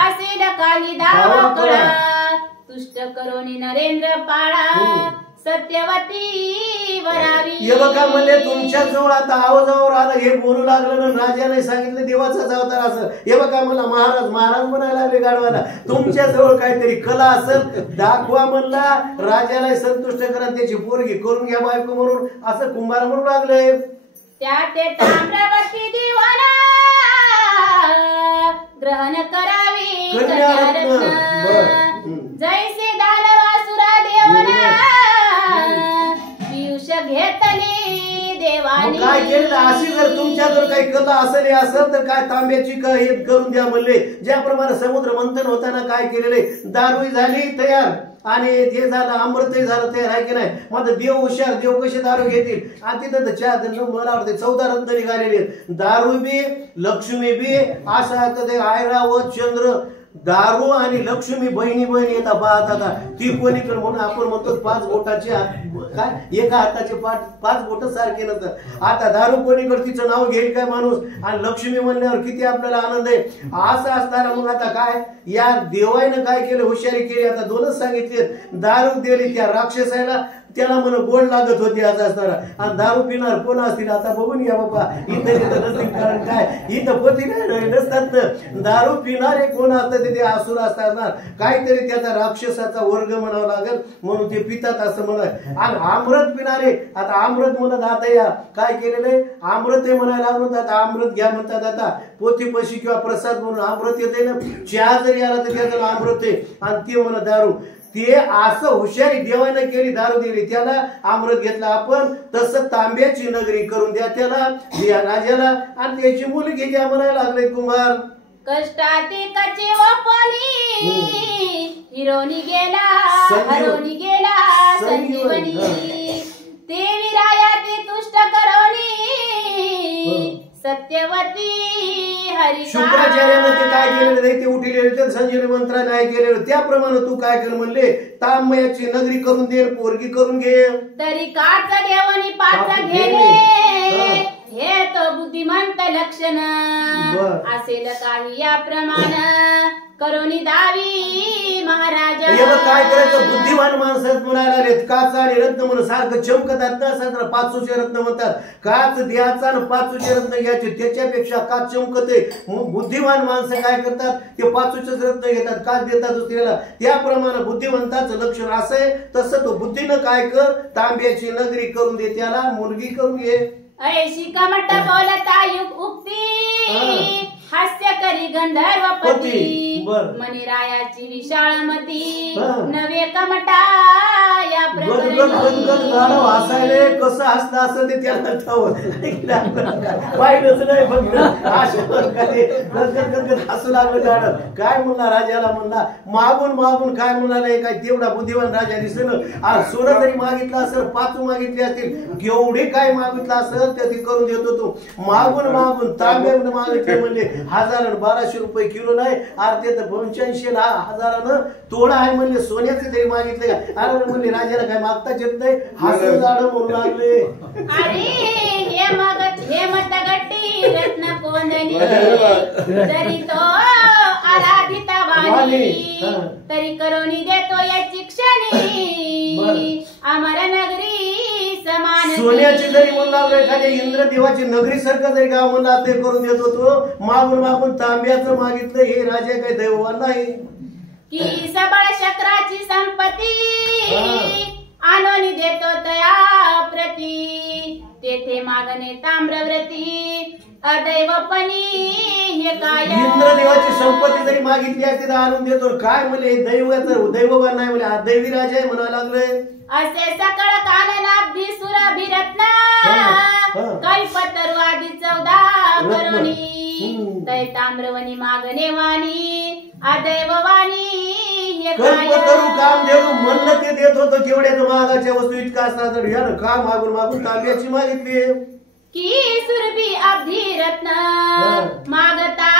असेल काही दावा कळा तुष्ट करोनी नरेंद्र पाळा सत्यवती वरावी. हे बघा म्हणले तुमच्या जवळ आता आवाजावर आलं हे बोलू लागलं ना राजाने सांगितलं देवाचाच अवतार असं. हे बघा मला महाराज म्हणायला लागले गाढवाला तुमच्या जवळ काहीतरी कला असेल दाखवा म्हणला राजाला संतुष्ट करा त्याची पोरगी करून घ्या बायको म्हणून असं कुंभार म्हणू लागले. त्या ते ताम्रवती दिवाना ग्रहण करावी जैसे दानवासुरा देवना पियुष घेतली देवानी. काय केलं अशी जर तुमच्या जर काही कला असेल तर काय तांब्याची हे करून द्या म्हणले. ज्याप्रमाणे समुद्र मंथन होताना काय केलेले दारू झाली तयार आणि ते झालं अमृतही झालं तयार आहे की नाही. माझं देव हुशार देव कसे दारू घेतील आणि तिथं चार मला वाटते 14 रत्न निघालेले दारू बी लक्ष्मी बी असं ते ऐरावत चंद्र दारू आणि लक्ष्मी बहिणी येतात पाहत ती कोणीकडे म्हणून आपण म्हणतो 5 बोटाचे काय एका हाताचे 5 बोट सारखे नसतात. आता दारू कोणीकडे तिचं नाव घेईल काय माणूस आणि लक्ष्मी म्हणल्यावर किती आपल्याला आनंद आहे. असं असताना मग आता काय या देवाईनं काय केलं हुशारी केली आता 2च सांगितले दारू दिली त्या राक्षसाला त्याला मला गोड लागत होती असं असताना. आणि दारू पिणार कोण असतील आता बघून घ्या बाबा, इथं नसतील. कारण काय इथं पोती नाही नसतात ना. दारू पिणारे कोण असतात ते असुर असतात, काहीतरी त्याचा राक्षसाचा वर्ग म्हणावा लागेल म्हणून ते पितात असं म्हणा. आणि अमृत पिणारे, आता अमृत म्हणत आता या काय केलेलं अमृत हे म्हणायला लागलो, आता अमृत घ्या म्हणतात. आता पोथी पशी किंवा प्रसाद म्हणून अमृत येते ना. चहा जरी आला तर त्याचं अमृत आहे आणि ते म्हणा दारू. ते असं हुशारी देवाने केली, दारू दिली त्याला, अमृत घेतला आपण. तसं तांब्याची नगरी करून द्या त्याला, द्या राजाला, आणि त्याची मुलगी द्या म्हणायला लागले कुंभार. कष्टाती कचे वापनी हिरोनी गेला हरोनी गेला संजीवनी. देवी राया ते तुष्ट करोनी सत्यवती हरी. शुक्राचार्यानं ते काय केलेलं नाही, ते उठलेले तर संजीवनी मंत्र नाही केलेलं. त्याप्रमाणे तू काय कर म्हणले, तांब्याची नगरी करून दे, पोरगी करून घे. तरी काच देवनी पाच गेले, हे तो बुद्धिमंत लक्षण. असेल काही या प्रमाण करोनी दावी महाराजा. काय करायचं, बुद्धिमान माणसात म्हणायला आले. काच आणि रत्न म्हणून सारखं चमकतात ना, सारखं पाचूचे रत्न म्हणतात. काच द्यायचा आणि पाचूचे रत्न घ्यायचे, त्याच्यापेक्षा काच चमकते. बुद्धिमान माणसं काय करतात, ते पाचूचेच रत्न घेतात, काच देतात दुसऱ्याला. त्याप्रमाणे बुद्धिवंताचं लक्षण असं आहे. तसं तो बुद्धीनं काय कर, तांब्याची नगरी करून दे त्याला, मुलगी करून घे. ऐशी कमट बोलता युग उक्ती, हास्य करी गंधर्वपती. मणिरायाची विशाळमती, नवे कमटा या गाणं वाचायले कसं हसलं असं ते त्याला ठाऊक पाहिलंच नाही. फक्त हसू लागलं गाणं. काय म्हणला राजाला, म्हणला मागून मागून काय म्हणाले, काय तेवढा बुद्धिमान राजा दिसलं. सोनं जरी मागितलं असेल, पाचू मागितले असतील, एवढे काय मागितलं असेल ते करून देतो तो. मागून मागून तांब्यामध्ये मागितले म्हणले 1000-1200 रुपये किलो नाही, अरे ते 85,000 तोडा आहे म्हणले. सोन्याचे तरी मागितले का? अरे म्हणले राजाला काय मागताच येत नाही, हसून जाणं म्हणून लागले. अरे हे मत गट्टी रत्न कोंदणी, जरी तो आराधिता वाणी, तरी करोनी देतो याची क्षणी. अमर नगरी समान सोन्याची जरी म्हणला एखाद्या इंद्रदेवाची नगरी सारखं जरी गाव म्हणला ते करून देतो तो. मागून मागून तांब्याचं मागितलं, हे राजा काही दैववान नाही. की सबळ शक्राची संपत्ती, आणून देतो तया प्रती. तेथे मागणे ताम्रव्रती, अदैवपणी हे काय. इंद्रदेवाची संपत्ती जरी मागितली असती तर आणून देतो. काय म्हणजे दैवाचं दैववान नाही म्हणजे दैवी राजा आहे म्हणायला लागले. असे सकळ काननाब्धी सुरभिरत्न, कल्पतरु आदी 14 करोनी. तै ताम्रवनी मागणे वाणी, अदैववाणी हे काय. कल्पतरू काम देऊ म्हणलं ते देत होतं. केवढ्या महागाच्या वस्तू इतका असतात तर यानं का मागून मागून तांब्याची मागितली. की सुरभी अब्धी रत्न, मागता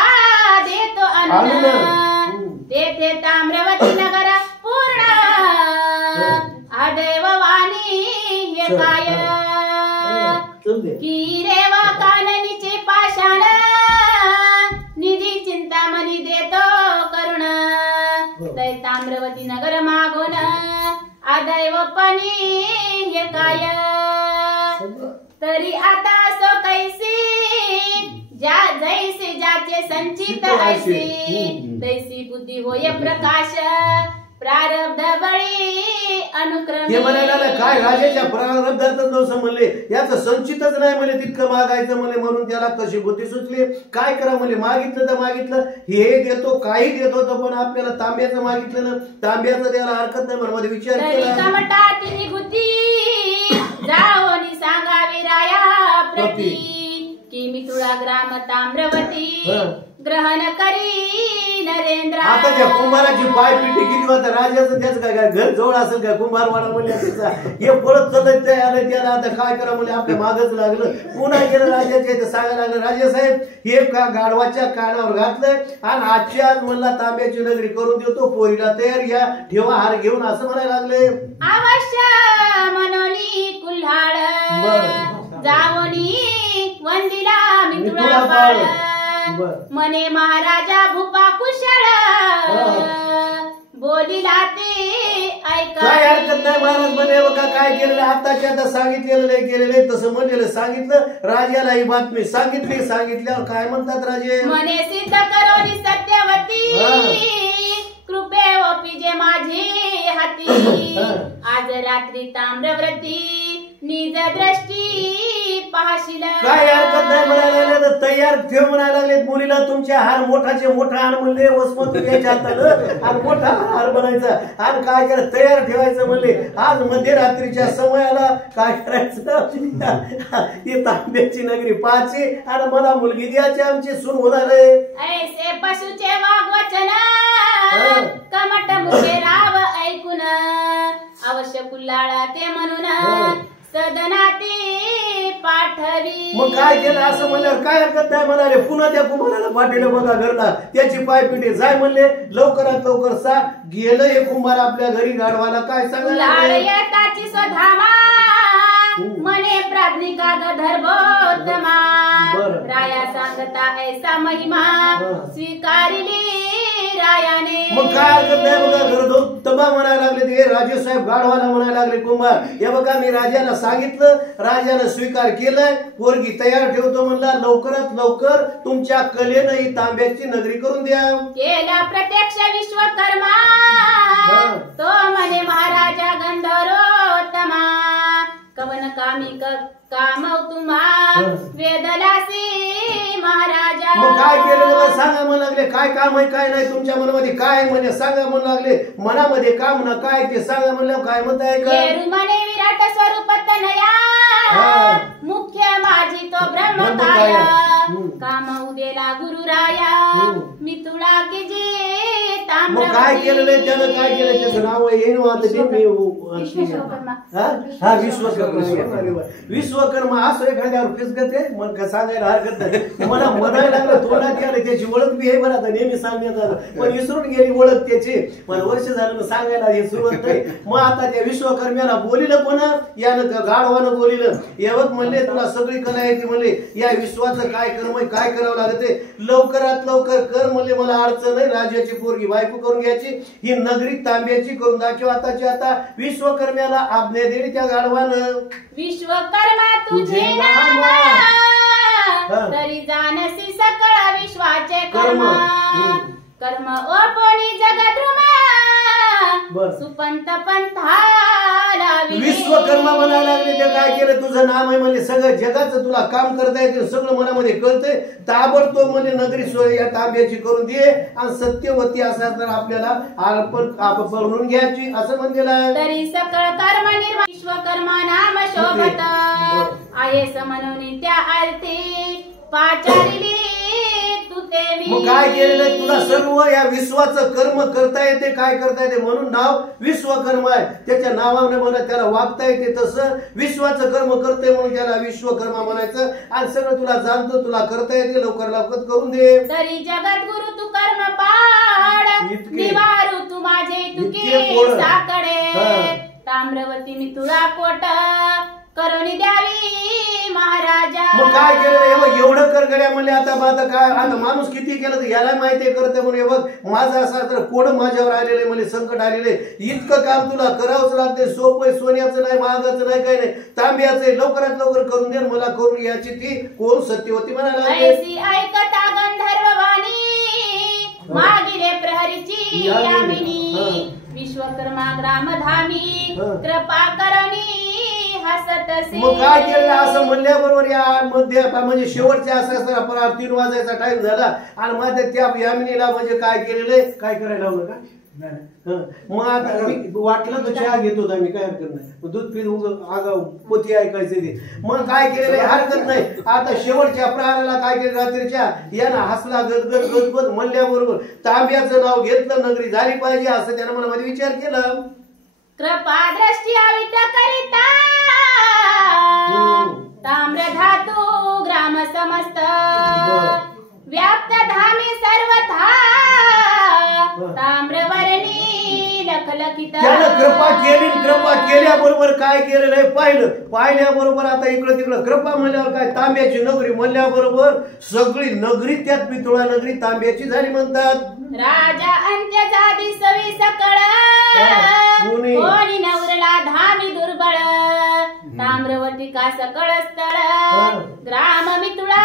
देतो अन्न. तेथे ताम्रवती नगर पूर्ण, अदैववाणी हे काय. की रेवा काननीचे पाषाण, निधी चिंतामणी देतो करुण. तै ताम्रवती नगर मागून, अदैवपणी हे काय. तरी आता सो कैसी, जैसे ज्याचे संचित ऐसी, तैसी बुद्धी होय प्रकाश. प्रारब्ध बळी अनुक्रम. हे म्हणायला काय राजाच्या प्रारब्धातच नव्हतं म्हणले, याचं संचितच नाही म्हणले, तितकं मागायचं म्हणले. म्हणून त्याला कशी बुद्धी सुचली, काय करा म्हणले. मागितलं तर मागितलं, हे देतो काही देत होतं, पण आपल्याला तांब्याचं मागितलं ना, तांब्याचं द्यायला हरकत नाही म्हणून विचार केला. बुद्धी जाओनी सांगावी राया प्रती, की मी तुळा ग्राम ताम्रवती ग्रहण करी नरेंद्र. आता त्या कुंभाराची पायपिटी किती होता राजाचं, त्याच काय काय घर जवळ असेल काय कुंभारवाडा म्हणले त्याचा. हे पळत चलत आलं त्याला. आता काय करा म्हणजे आपल्या मागच लागलं. पुन्हा गेलं राजाच्या इथं सांगायला लागलं, राजा साहेब हे का गाढवाच्या कानावर घातलंय आणि आजच्या आज म्हणला तांब्याची नगरी करून देतो, पोरीला तयार घ्या, ठेवा हार घेऊन असं म्हणायला लागले. अवश्य मनोनी कुल्हाड, जावनी वंदिला मी तुळा बाळ. मने महाराजा भूपा कुशळ, बोलिला ते ऐक काय हरकत नाही महाराज म्हणे बघा काय केलेलं आताच्या आता सांगितलेलं नाही केलेलं तसं म्हणलेलं सांगितलं राजाला ही बातमी सांगितल्यावर काय म्हणतात राजे मने सिद्ध करोनी सत्यवती कृपे ओपीजे माझी हाती आज रात्री ताम्रव्रती निज दृष्टी पाहशील काय हरकत नाही म्हणायला लागले तर तयार ठेव म्हणायला लागले मुलीला तुमच्या हार मोठा हार म्हणले वसमत घ्यायच्या हातानं आणि मोठा हार बनायचा आणि काय केलं तयार ठेवायचं म्हणले आज मध्यरात्रीच्या समयाला काय करायचं ही तांब्याची नगरी पाहायची आणि मला मुलगी द्यायची आमची सून होणार आहे ऐसे पशुचे वाग्वचन कमट मुखे राव ऐकून अवश्य कुल्लाळा ते म्हणून सदनाती पाठवी मग काय केलं असं म्हणल्यावर काय हरकत नाही म्हणाले पुन्हा त्या कुंभाराला पाठवलं बघा घरला त्याची पायपिटी जाय म्हणले लवकरात लवकर सा गेलं हे कुंभार आपल्या घरी गाढवाला काय सांगायला येताची स्वधामा मने प्राज्ञिका गधर्भोत्तमा राया सांगता ऐसा महिमा स्वीकारिली रायाने मग काय हरकत नाही बघा घरदोत्तमा म्हणायला लागले ते राजे साहेब गाढवाला म्हणायला लागले कुंभार हे बघा मी राजाला सांगितलं राजानं स्वीकार केलाय पोरगी तयार ठेवतो म्हणला लवकरात लवकर तुमच्या कलेनं ही तांब्याची नगरी करून द्या केला प्रत्यक्ष विश्वकर्मा तो म्हणे महाराजा गंधर्वोत्तमा कवन कामी कामव तुम्हा वेदलासी महाराजा मग काय केलं सांगा म्हणू लागले काय काम आहे काय नाही तुमच्या मनामध्ये काय म्हणे सांगा म्हणू लागले मनामध्ये काम ना काय ते सांगा म्हणलं काय म्हणताय का म्हणे विराट स्वरूप तनया मुख्य माझी तो ब्रह्मकाय काम उदेला गुरुराया मी तुला की जी मग काय केलेलं त्यानं काय केलं त्याचं नाव येईन हा विश्वकर्मा असं एखाद्यावर फिसकत आहे मग सांगायला हरकत नाही मला म्हणायला लागलं तोंडात आलं त्याची ओळख बी आहे बरं आता नेहमी सांगण्यात आलं पण विसरून गेली ओळख त्याची मला वर्ष झालं सांगायला हे सुरुवात नाही मग आता त्या विश्वकर्म्याला बोलिलं पण यानं गाढवानं बोलिलं यावत म्हणले तुला सगळी कला येते म्हणले या विश्वाचं काय कर्म काय करावं लागते लवकरात लवकर कर म्हणले मला अडचण नाही राजाची पोरगी बायको करून घ्यायची ही नगरी तांब्याची करून दाखव आताची आता विश्वकर्म्याला आज्ञा दिली त्या गाढवानं विश्वकर्मा तुझे नाम तरी जानसी सकळ विश्वाचे कर्म कर्म ओपोणी जगद्रुमा सुपंत पंथाला विश्वकर्मा म्हणायला लागले ते काय केलं तुझं नाम आहे म्हणजे सगळं जगाचं तुला काम करता येते सगळं मनामध्ये कळतंय ताबडतोब म्हणजे नगरी सोय या तांब्याची करून दे आणि सत्यवती असा तर आपल्याला आपण बनवून घ्यायची असं म्हणलेलं आहे तरी सकळ कर्म निर्माण विश्वकर्मा नाम शोभत आहे समनवनी त्या आरती पाचारिली मग काय केलेलं तुला सर्व या विश्वाचं कर्म करता येते काय करता येते म्हणून नाव विश्वकर्मा आहे त्याच्या नावाने मला त्याला वागता येते तसं विश्वाचं कर्म करते म्हणून त्याला विश्वकर्मा म्हणायचं आणि सगळं तुला जाणतो तुला करता येते लवकर लवकर करून दे तरी जगत गुरु तू कर्म पाड निवारू तू माझे तुके साकडे ताम्रवती मी तुला कोट करुणी द्यावी महाराजा मग काय केलं एवढं कर गड्या म्हणले आता काय आता माणूस किती केलं तर याला माहिती करते म्हणून बघ माझं असं तर कोड माझ्यावर आलेले म्हणजे संकट आलेले इतकं काम तुला करावंच लागते सोपं सोन्याचं नाही महागाचं नाही काही नाही तांब्याचं लवकरात लवकर करून दे मला करून याची ती कोण सत्यवती म्हणाला ऐकता गंधर्ववाणी मागिले प्रहरीची यामिनी विश्वकर्मा ग्रामधामी कृपा करणी मग काय केलं असं म्हणल्याबरोबर या मध्ये म्हणजे शेवटच्या असं 3 वाजायचा टाइम झाला आणि माझ्या त्या यामिनीला म्हणजे काय केलेलं काय करायला लावलं का मग आता वाटलं तर चहा घेतो आम्ही काय हरकत नाही दूध पी पोथी ऐकायचे ते मग काय केलेलं हरकत नाही आता शेवटच्या प्रहाराला काय केलं रात्रीच्या यानं हसला गदगद गदगद म्हणल्याबरोबर तांब्याचं नाव घेतलं नगरी झाली पाहिजे असं त्यानं मला मध्ये विचार केला कृपा दृष्टी अविट करिता ताम्र धातू ग्राम समस्त व्याप्त धामी सर्वथा ताम्रवर्णी लखलखित त्यानं कृपा केली, कृपा केल्याबरोबर काय केलेलं आहे पाहिल्याबरोबर आता इकडं तिकडं कृपा म्हणल्यावर काय तांब्याची नगरी म्हणल्याबरोबर सगळी नगरी त्यात पितुळा नगरी तांब्याची झाली म्हणतात. राजा अंत्य जादी सवी सकळ कोणी नवरला धामी दुर्बळ ताम्रवटिका सकळ स्थळ ग्राम मितुळा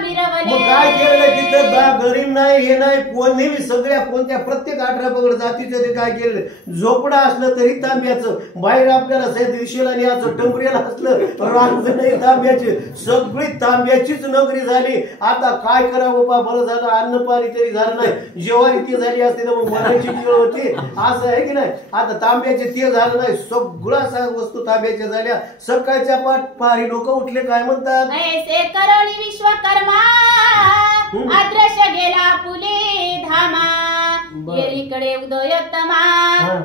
मिरवले. मग काय केलेलं तिथं गरीब नाही हे नाही कोणी सगळ्या कोणत्या प्रत्येक 18 पगड जातीचं ते काय केलेलं झोपडा असलं तरी तांब्याचं बाहेर आपल्याला दिशेला न्यायचं टंबऱ्याला असलं रांगचं नाही तांब्याचे सगळी तांब्याचीच नगरी झाली. आता काय करावं बा बरं झालं अन्न पाणी तरी झालं नाही जेवारी ती झाली असते तर मग मराठी वेळ होती असं आहे की नाही. आता तांब्याचे ते झालं नाही सगळ्या वस्तू तांब्याच्या झाल्या. सकाळच्या पारी लोक उठले काय म्हणतात ऐसे करोनी विश्वकर्मा अदृश्य गेला पुले धामा येरीकडे उदयोत्तमा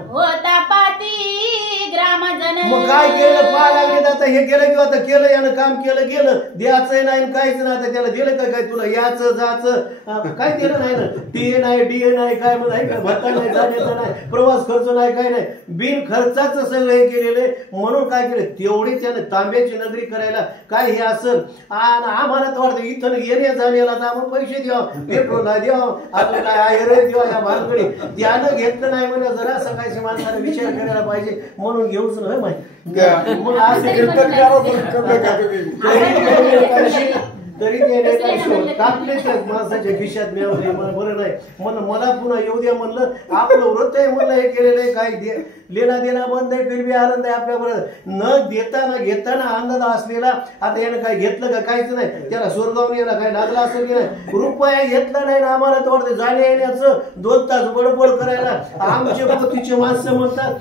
होता पाती ग्रामजन. मग काय केलं पाहा लागले आता हे केलं किंवा आता केलं यानं काम केलं गेलं द्यायचं नाही काहीच नाही. आता त्याला दिलं का काय तुला याचं जायचं काय दिलं नाही ना टीए नाही डीए नाही काय म्हणा काय भत्ता नाही जाण्याचा नाही प्रवास खर्च नाही काय नाही बिन खर्चाचं सगळं हे केलेलं आहे. म्हणून काय केलं तेवढी त्यानं तांब्याची नगरी करायला काय हे असेल आणि आम्हाला तर वाटतं इथं येण्या जाण्याला तर आपण पैसे द्यावं पेट्रोलला द्यावं आपलं काय आहे द्यावा या भानगडी त्यानं घेतलं नाही म्हणजे जरा सकाळच्या माणसाला विचार करायला पाहिजे म्हणून घेऊच नाही माहिती तरी ते टाकले माणसाच्या खिशात मिळवले बरं नाही म्हणून मला पुन्हा येऊ द्या म्हणलं आपलं व्रत आहे म्हणलं हे केलेलं आहे काय लेना देना बंद आहे फिरबी आनंद आहे आपल्या बरोबर न देताना घेताना आनंद असलेला. आता यानं काय घेतलं का काहीच नाही त्याला स्वर्गावून यायला काय लागला असेल की नाही रुपया घेतला नाही ना आम्हाला तर वाटतं जाण्या येण्याचं 2 तास बडबड करायला आमचे पतीचे माणसं म्हणतात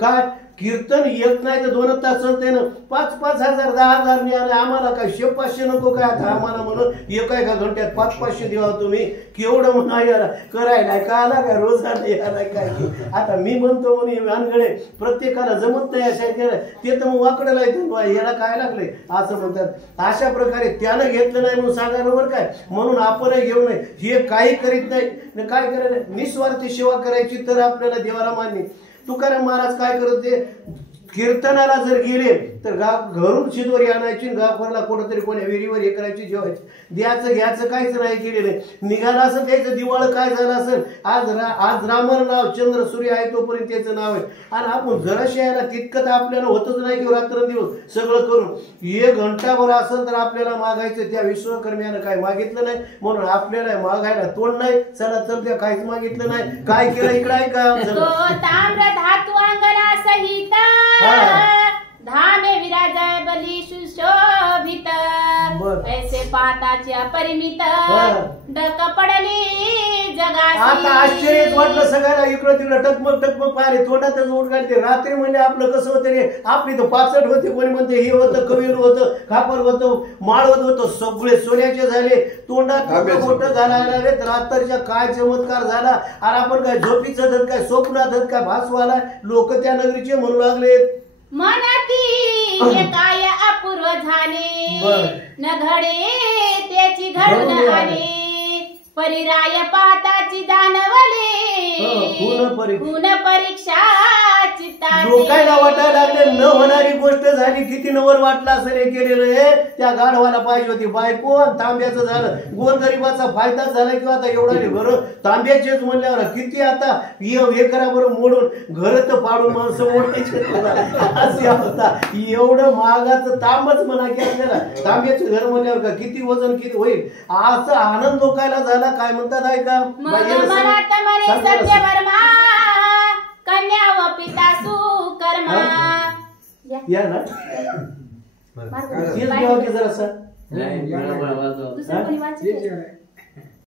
काय कीर्तन येत नाही तर 2 तास चालते ना 5-5 हजार 10,000 ने आम्हाला काय 100-500 नको काय आता आम्हाला म्हणून एका घंट्यात 500-500 द्यावा तुम्ही केवढं म्हणा करायला का आला काय रोज आला काय. आता मी म्हणतो म्हणून वानगडे प्रत्येकाला जमत नाही अशा केलं ते तर मग वाकडायला येतो याला काय लागले असं म्हणतात. अशा प्रकारे त्यानं घेतलं नाही म्हणून सांगायला बरं काय म्हणून आपण घेऊ नये हे काही करीत नाही काय करायला निस्वार्थी सेवा करायची तर आपल्याला देवाला मान्य. तुकाराम महाराज काय करत ते कीर्तनाला जर गेले तर घरून शिदोरी आणायची गावभरला कुठंतरी कोण्या विहिरीवर हे करायची जेवायची द्यायचं घ्यायचं काहीच नाही केलेलं. निघालं असं त्याचं दिवाळ काय झालं असेल आज रामर नाव चंद्र सूर्य आहे तोपर्यंत त्याचं नाव आहे आणि आपण जराशी यायला तितकं तर आपल्याला होतच नाही की रात्रंदिवस सगळं करून 1 घंटाभर असेल तर आपल्याला मागायचं त्या विश्वकर्म्यानं काय मागितलं नाही म्हणून आपल्याला मागायला तोंड नाही चला चल त्या काहीच मागितलं नाही. काय केलं इकडे आहे का ताम्र धातू अंगला सहिता धामे विराज बली सुशोभित ऐसे पाताची अपरिमित डक पडली जगा. आता आश्चर्यच वाटलं सगळ्याला इकडं तिकडं टकमक पाहिले तोंडातच ओढ काढते. रात्री म्हणजे आपलं कसं होतं रे आपली तर 65 होते कोणी म्हणते हे होतं कवेल होतं खापर होतं माळवत होतं सगळे सोन्याचे झाले तोंडात मोठं घालायला रे. रात्रीच्या काय चमत्कार झाला आणि आपण काय झोपीचं धत काय स्वप्नात धत काय भासवाला लोक त्या नगरीचे म्हणू लागले मनाती काय अपूर्व झाले न घडे त्याची घडून आले परिराय पाताची जाणवले गुण परीक्षा लोकांना वाटायला लागले न होणारी गोष्ट झाली. किती नवर वाटलं असं हे केलेलं आहे त्या गाढवाला पाहिजे होती बायको आणि तांब्याचं झालं गोरगरिबाचा फायदा झाला किंवा आता एवढा घर तांब्याचेच म्हणल्यावर किती आता हे करा बरं मोडून घर तर पाडून माणसं मोडायचे असे होता. एवढं महागाचं तांबच म्हणा की आपल्याला तांब्याचं घर म्हणल्यावर का किती वजन किती होईल असं आनंद लोकायला झाला. काय म्हणतात ऐका कन्या व पिता सुकर्मा या ना जरा दुसरं कोणी वाचलं